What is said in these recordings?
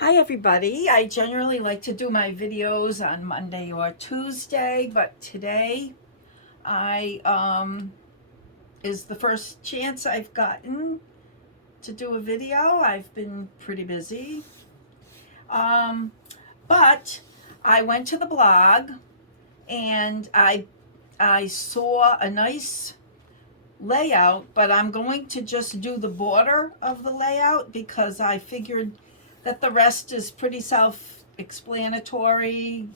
Hi everybody. I generally like to do my videos on Monday or Tuesday, but today I is the first chance I've gotten to do a video. I've been pretty busy. Um, but I went to the blog and I saw a nice layout, but I'm going to just do the border of the layout because I figured that the rest is pretty self-explanatory,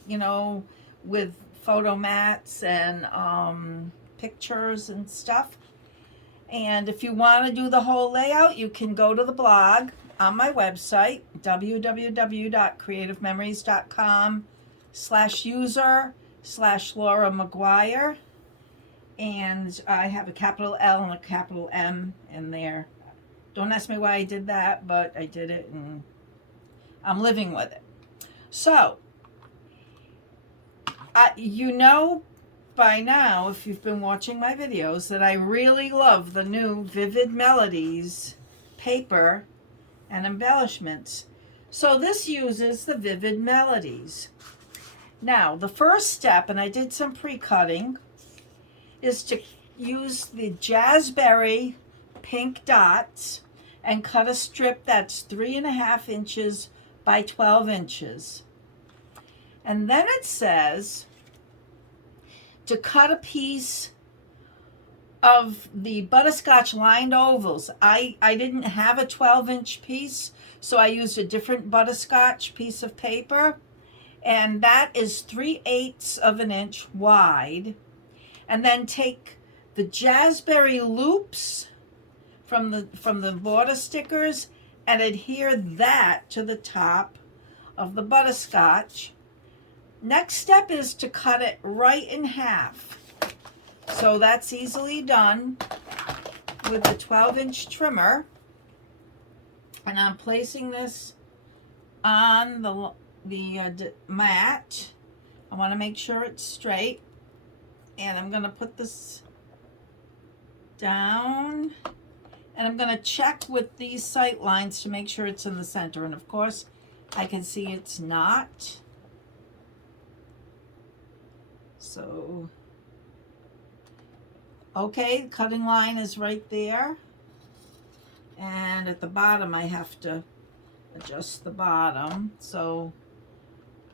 with photo mats and pictures and stuff. And if you want to do the whole layout, you can go to the blog on my website, www.creativememories.com/user/Laura McGuire. And I have a capital L and a capital M in there. Don't ask me why I did that, but I did it and I'm living with it. So, you know by now, if you've been watching my videos, that I really love the new Vivid Melodies paper and embellishments. So this uses the Vivid Melodies. Now, the first step, and I did some pre-cutting, is to use the Jazzberry pink dots and cut a strip that's 3.5 inches by 12 inches. And then it says to cut a piece of the butterscotch lined ovals. I didn't have a 12-inch piece, so I used a different butterscotch piece of paper, and that is 3/8 of an inch wide. And then take the Jazzberry loops from the border stickers and adhere that to the top of the butterscotch. Next step is to cut it right in half. So that's easily done with the 12-inch trimmer. And I'm placing this on the mat. I want to make sure it's straight. And I'm going to put this down. And I'm going to check with these sight lines to make sure it's in the center. And of course, I can see it's not. So, okay, cutting line is right there. And at the bottom, I have to adjust the bottom. So,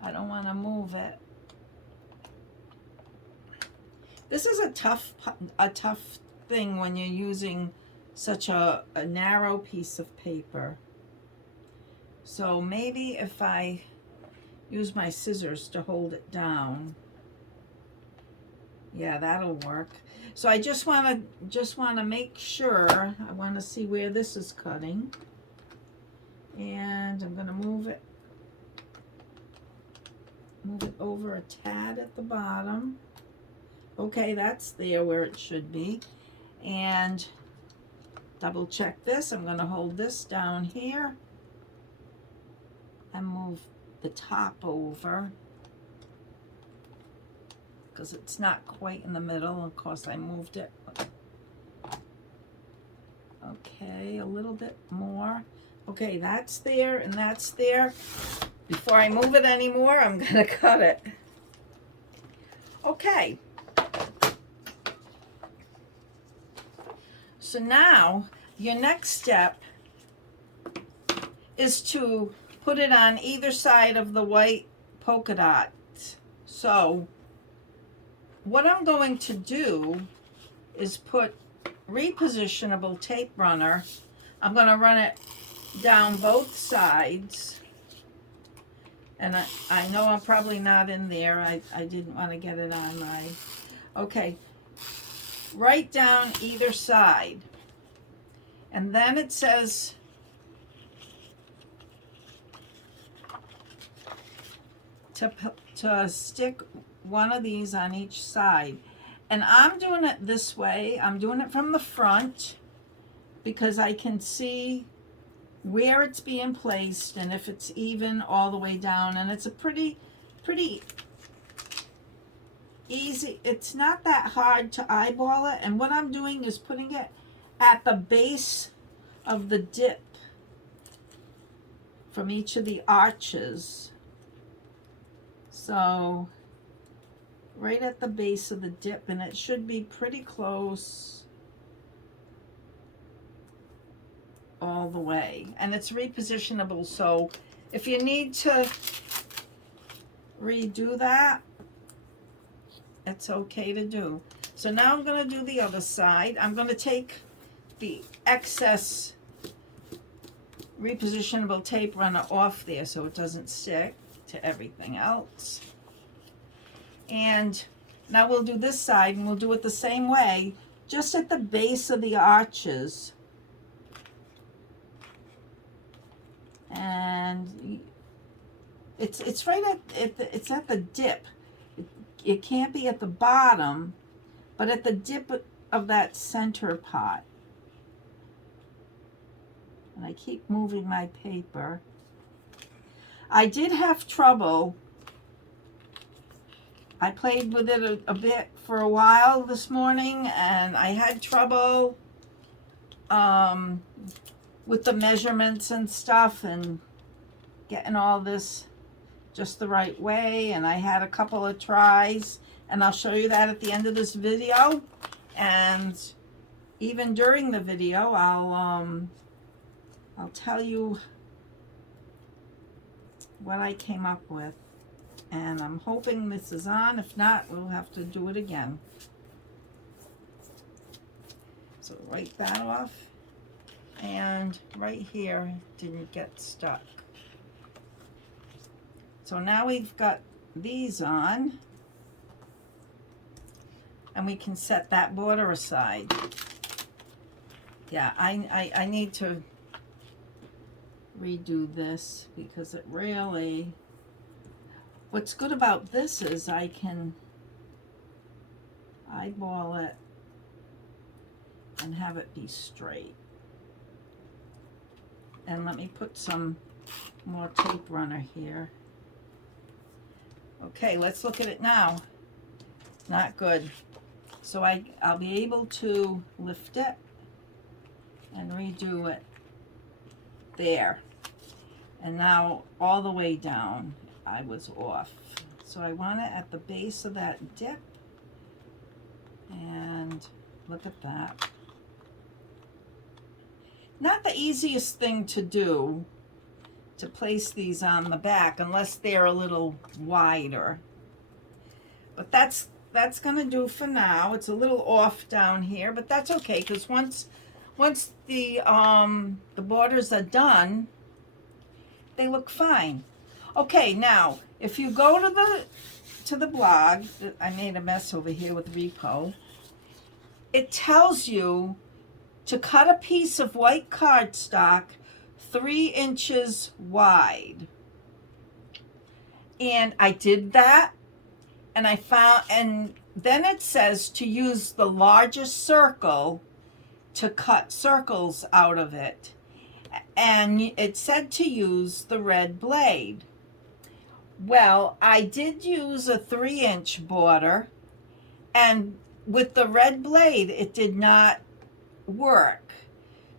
I don't want to move it. This is a tough thing when you're using such a narrow piece of paper. So maybe if I use my scissors to hold it down, yeah, that'll work. So I just want to make sure. I want to see where this is cutting, and I'm going to move it over a tad at the bottom. Okay, that's there where it should be. And double check this. I'm going to hold this down here and move the top over because it's not quite in the middle. Of course, I moved it. Okay, a little bit more. Okay, that's there and that's there. Before I move it anymore, I'm going to cut it. Okay. So now, your next step is to put it on either side of the white polka dot. So, what I'm going to do is put repositionable tape runner. I'm going to run it down both sides. And I know I'm probably not in there. I didn't want to get it on my... Okay. Right down either side. And then it says to stick one of these on each side. And I'm doing it this way. I'm doing it from the front because I can see where it's being placed and if it's even all the way down. And it's a pretty easy. It's not that hard to eyeball it. And what I'm doing is putting it at the base of the dip from each of the arches. So right at the base of the dip, and it should be pretty close all the way. And it's repositionable, so if you need to redo that, it's okay to do. So now I'm going to do the other side. I'm going to take the excess repositionable tape runner off there so it doesn't stick to everything else. And now we'll do this side, and we'll do it the same way, just at the base of the arches. And it's right it's at the dip. It can't be at the bottom, but at the dip of that center part. And I keep moving my paper. I did have trouble. I played with it a bit for a while this morning, and I had trouble with the measurements and stuff and getting all this just the right way. And I had a couple of tries, and I'll show you that at the end of this video. And even during the video, I'll tell you what I came up with. And I'm hoping this is on. If not, we'll have to do it again. So wipe that off. And right here didn't get stuck. So now we've got these on. And we can set that border aside. Yeah, I need to redo this because it really... What's good about this is I can eyeball it and have it be straight. And let me put some more tape runner here. Okay, let's look at it now. Not good. So I'll be able to lift it and redo it there. And now all the way down. I was off. So I want it at the base of that dip. And look at that. Not the easiest thing to do, to place these on the back, unless they're a little wider. But that's gonna do for now. It's a little off down here, but that's okay, because once the borders are done, they look fine. Okay, now, if you go to the blog, I made a mess over here with repo, it tells you to cut a piece of white cardstock 3 inches wide. And I did that, and I found, and then it says to use the largest circle to cut circles out of it. And it said to use the red blade. Well, I did use a 3-inch border, and with the red blade, it did not work.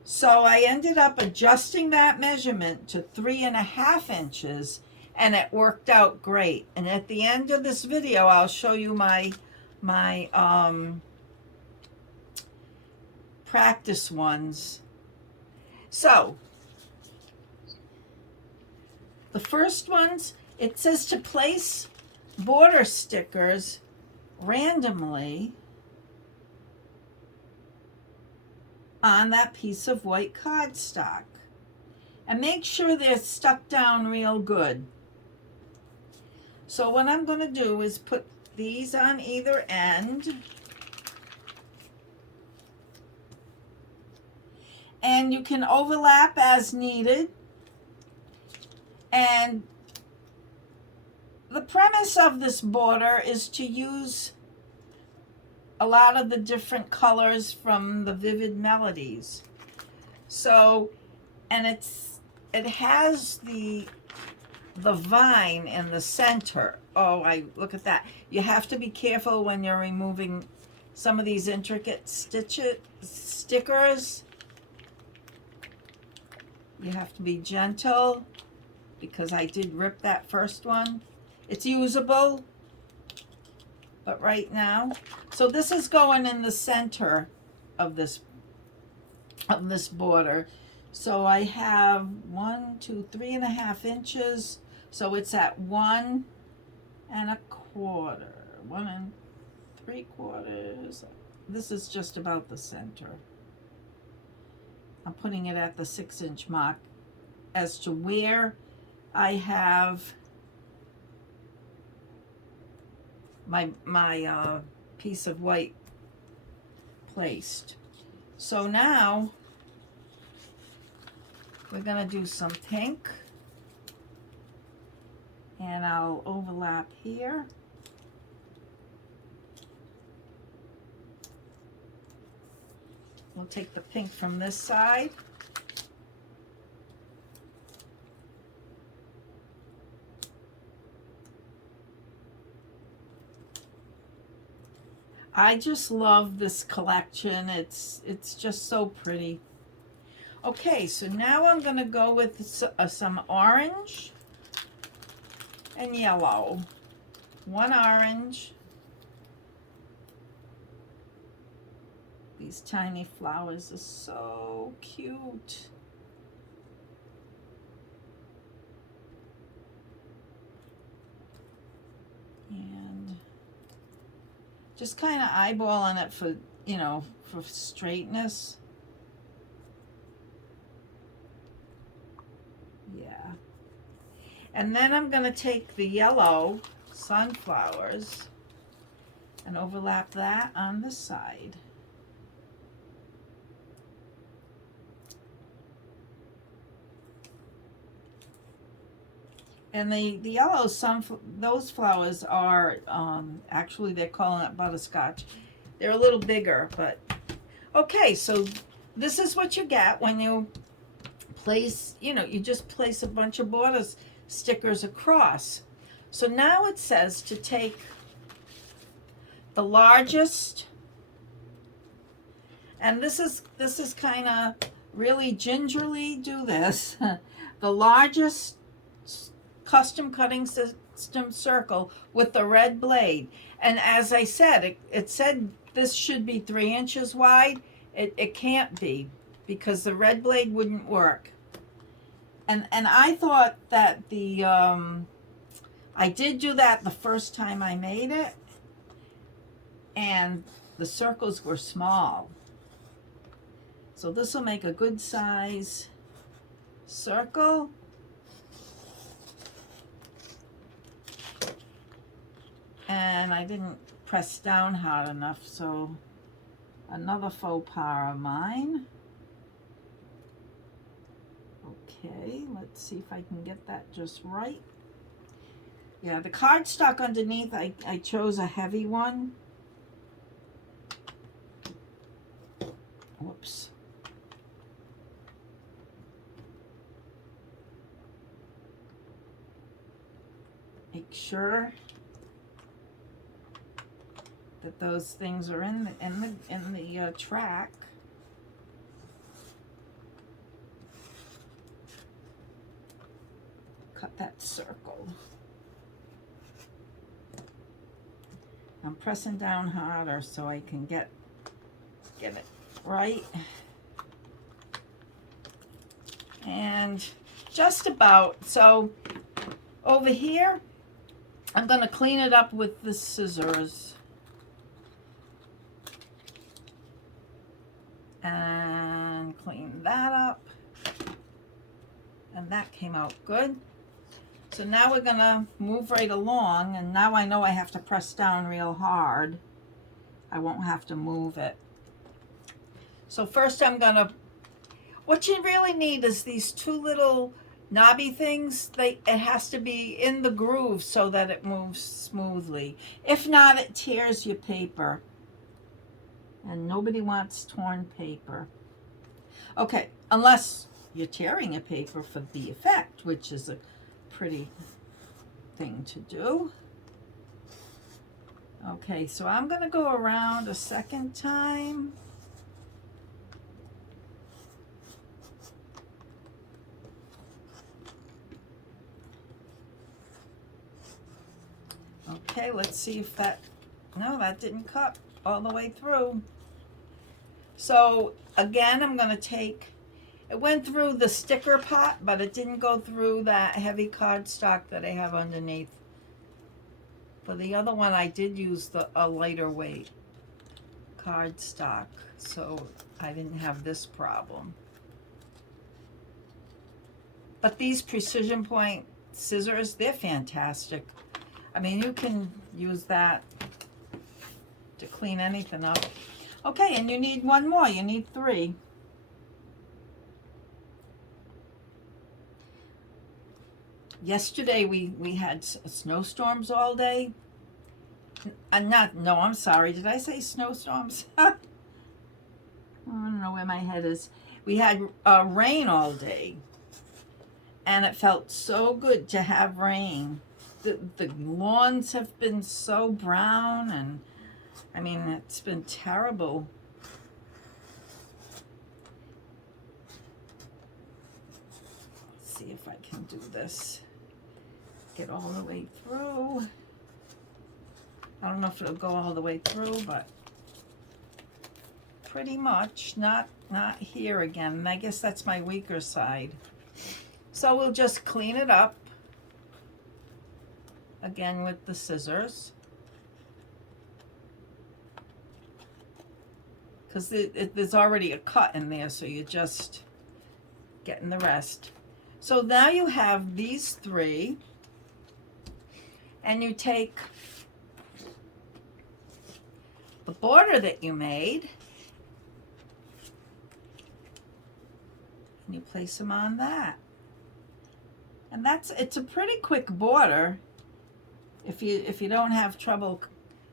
So I ended up adjusting that measurement to 3.5 inches, and it worked out great. And at the end of this video, I'll show you my practice ones. So the first ones, it says to place border stickers randomly on that piece of white cardstock. And make sure they're stuck down real good. So what I'm going to do is put these on either end. And you can overlap as needed. And the premise of this border is to use a lot of the different colors from the Vivid Melodies. So, and it has the vine in the center. Oh, look at that. You have to be careful when you're removing some of these intricate stickers. You have to be gentle. because I did rip that first one. It's usable, but right now, so this is going in the center of this border. So I have 1, 2, 3.5 inches. So it's at 1 1/4, 1 3/4. This is just about the center. I'm putting it at the 6-inch mark as to where I have my piece of white placed. So now we're gonna do some pink, and I'll overlap here. We'll take the pink from this side. I just love this collection. It's just so pretty. Okay, so now I'm going to go with some orange and yellow. 1 orange. These tiny flowers are so cute. And just kind of eyeballing it for, you know, for straightness. Yeah. And then I'm going to take the yellow sunflowers and overlap that on the side. And the yellow those flowers are, actually they're calling it butterscotch. They're a little bigger, but okay, so this is what you get when you place, you know, you just place a bunch of border stickers across. So now it says to take the largest, and this is kind of really gingerly do this, the largest custom cutting system circle with the red blade. And as I said, it said this should be 3 inches wide. It can't be, because the red blade wouldn't work. And I thought that the I did do that the first time I made it, and the circles were small. So this will make a good size circle. And I didn't press down hard enough, so another faux pas of mine. Okay, let's see if I can get that just right. Yeah, the cardstock underneath, I chose a heavy one. Whoops. Make sure that those things are in the track. Cut that circle. I'm pressing down harder so I can get it right. And just about. So over here, I'm going to clean it up with the scissors. And clean that up. And that came out good. So now we're going to move right along, and now I know I have to press down real hard. I won't have to move it. So first I'm going to, what you really need is these 2 little knobby things. It has to be in the groove so that it moves smoothly. If not, it tears your paper. And nobody wants torn paper. Okay, unless you're tearing a paper for the effect, which is a pretty thing to do. Okay, so I'm going to go around a second time. Okay, let's see if that, no, that didn't cut all the way through. So again, I'm going to take, it went through the sticker pot, but it didn't go through that heavy cardstock that I have underneath. For the other one, I did use a lighter weight cardstock, so I didn't have this problem. But these precision point scissors, they're fantastic. I mean, you can use that to clean anything up. Okay, and you need one more. You need 3. Yesterday we had snowstorms all day. I'm sorry. Did I say snowstorms? I don't know where my head is. We had rain all day. And it felt so good to have rain. The lawns have been so brown, and I mean, it's been terrible. Let's see if I can do this. Get all the way through. I don't know if it'll go all the way through, but pretty much. Not here again. And I guess that's my weaker side. So we'll just clean it up again with the scissors, because there's already a cut in there, so you're just getting the rest. So now you have these 3, and you take the border that you made and you place them on that. And it's a pretty quick border if you don't have trouble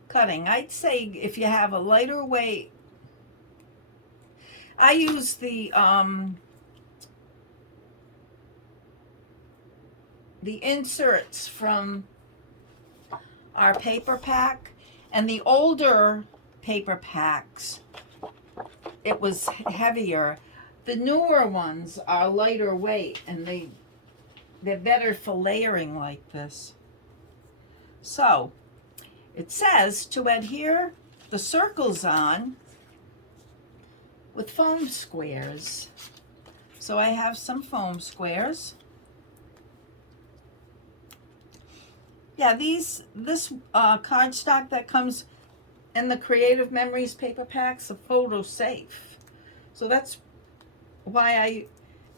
cutting. I'd say if you have a lighter weight, I use the inserts from our paper pack, and the older paper packs, it was heavier. The newer ones are lighter weight, and they're better for layering like this. So it says to adhere the circles on with foam squares. So I have some foam squares. Yeah, this cardstock that comes in the Creative Memories paper packs are photo safe. So that's why I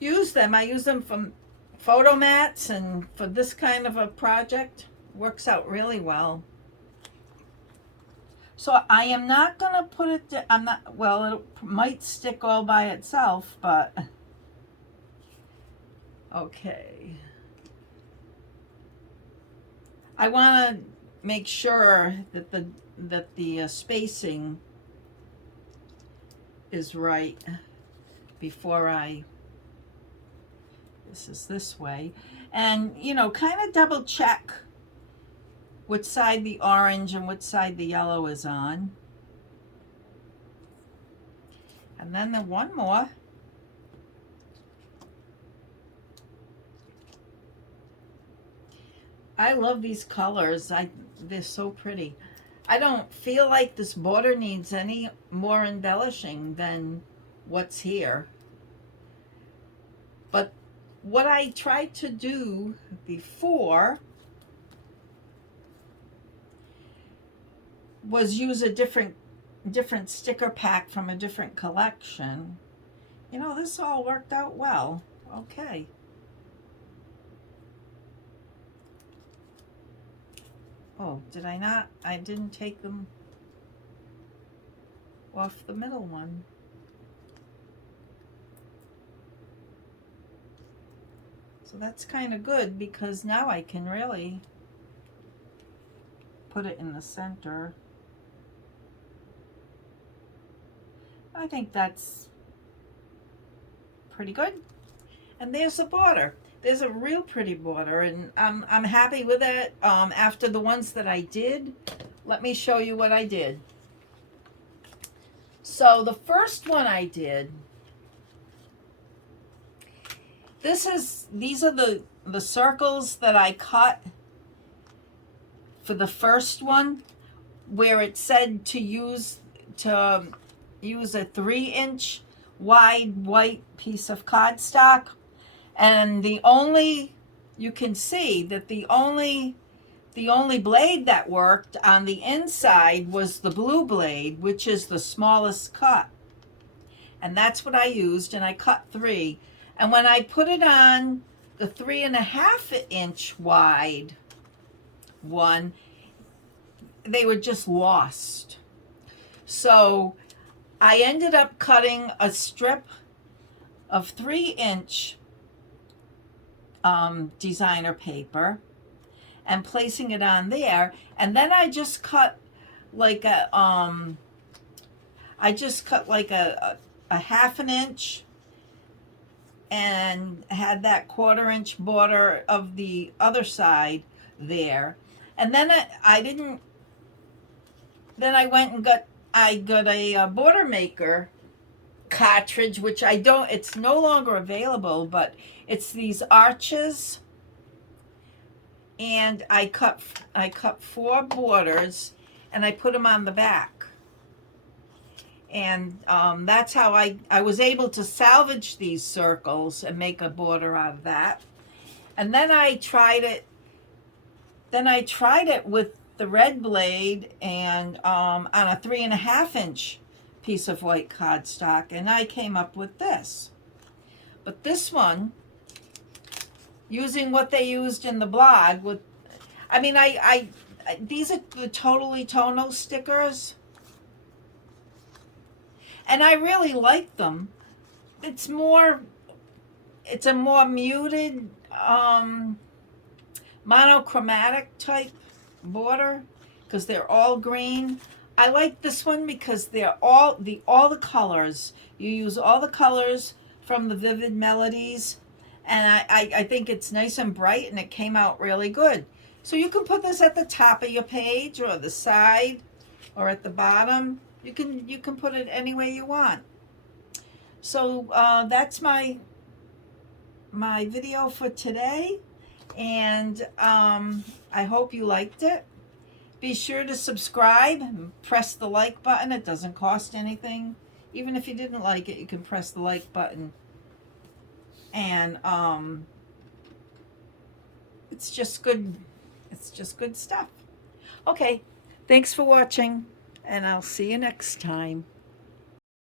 use them. I use them from photo mats, and for this kind of a project, works out really well. So I am not going to put it, it might stick all by itself, but okay. I want to make sure that the spacing is right before this is this way. And, kind of double check which side the orange and which side the yellow is on. And then the one more. I love these colors. They're so pretty. I don't feel like this border needs any more embellishing than what's here. But what I tried to do before was use a different sticker pack from a different collection. This all worked out well. Okay. Oh, did I not? I didn't take them off the middle one. So that's kind of good, because now I can really put it in the center. I think that's pretty good. And there's the border. There's a real pretty border, and I'm happy with it. After the ones that I did, let me show you what I did. So the first one I did, these are the circles that I cut for the first one where it said to use a 3-inch wide white piece of cardstock, and you can see that the only blade that worked on the inside was the blue blade, which is the smallest cut. And that's what I used, and I cut 3. And when I put it on the 3.5-inch wide one, they were just lost. So I ended up cutting a strip of 3-inch designer paper and placing it on there, and then I just cut like a half an inch, and had that 1/4-inch border of the other side there. And then I went and got a border maker cartridge, which it's no longer available, but it's these arches, and I cut 4 borders, and I put them on the back. And that's how I was able to salvage these circles and make a border out of that. And then I tried it with the red blade and on a 3.5-inch piece of white cardstock, and I came up with this. But this one, using what they used in the blog, these are the Totally Tono stickers, and I really like them. It's a more muted, monochromatic type border, because they're all green. I like this one because they're all the colors. You use all the colors from the Vivid Melodies, and I think it's nice and bright, and it came out really good. So you can put this at the top of your page, or the side, or at the bottom. You can put it any way you want. So that's my video for today, and I hope you liked it. Be sure to subscribe and press the like button. It doesn't cost anything. Even if you didn't like it, you can press the like button. And it's just good stuff. Okay, thanks for watching, and I'll see you next time.